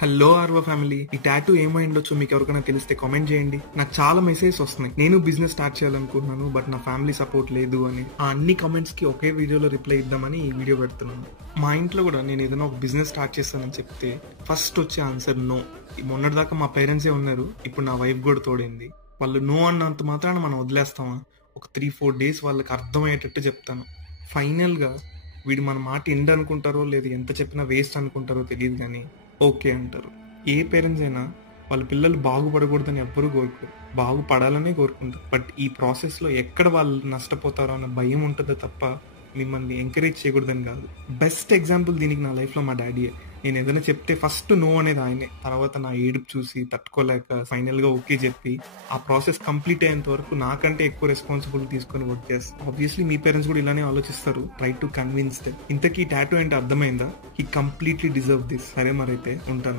Hello RO family, ఈ tattoo ఏమైండొచ్చు మీకు ఎవరికైనా తెలిస్తే కామెంట్ చేయండి. నాకు చాలా మెసేజెస్ వస్తున్నాయి, నేను బిజినెస్ స్టార్ట్ చేయాలనుకుంటున్నాను బట్ నా ఫ్యామిలీ సపోర్ట్ లేదు అని. ఆ అన్ని కామెంట్స్ కి ఒకే వీడియోలో రిప్లై ఇద్దామని ఈ వీడియో పెడుతున్నాను. మా ఇంట్లో కూడా నేను ఏదైనా ఒక బిజినెస్ స్టార్ట్ చేస్తానని చెప్తే ఫస్ట్ వచ్చే ఆన్సర్ నో. మొన్నటిదాకా మా పేరెంట్సే ఉన్నారు, ఇప్పుడు నా వైఫ్ కూడా తోడైంది. వాళ్ళు నో అన్నంత మాత్రాన మనం వదిలేస్తామా? ఒక 3-4 డేస్ వాళ్ళకి అర్థమయ్యేటట్టు చెప్తాను. ఫైనల్గా వీడు మన మాట ఎండ్ అనుకుంటారో లేదు ఎంత చెప్పినా వేస్ట్ అనుకుంటారో తెలియదు, కానీ ఓకే అంటారు. ఏ పేరెంట్స్ అయినా వాళ్ళ పిల్లలు బాగుపడకూడదని ఎవ్వరూ కోరుకోరు, బాగుపడాలనే కోరుకుంటారు. బట్ ఈ ప్రాసెస్లో ఎక్కడ వాళ్ళు నష్టపోతారో అన్న భయం ఉంటుందో తప్ప మిమ్మల్ని ఎంకరేజ్ చేయకూడదని కాదు. బెస్ట్ ఎగ్జాంపుల్ దీనికి నా లైఫ్లో మా డాడీయే. నేను ఏదైనా చెప్తే ఫస్ట్ నో అనేది ఆయనే, తర్వాత నా ఏడుపు చూసి తట్టుకోలేక ఫైనల్గా ఓకే చెప్పి ఆ ప్రాసెస్ కంప్లీట్ అయ్యేంత వరకు నాకంటే ఎక్కువ రెస్పాన్సిబిలిటీ తీసుకొని వర్క్ చేస్తాను. ఆబ్వియస్లీ మీ పేరెంట్స్ కూడా ఇలానే ఆలోచిస్తారు. Try to convince them. ఇంతకీ టాటూ అంటే అర్థమైందా? He completely deserve this. సరే మరైతే ఉంటాను.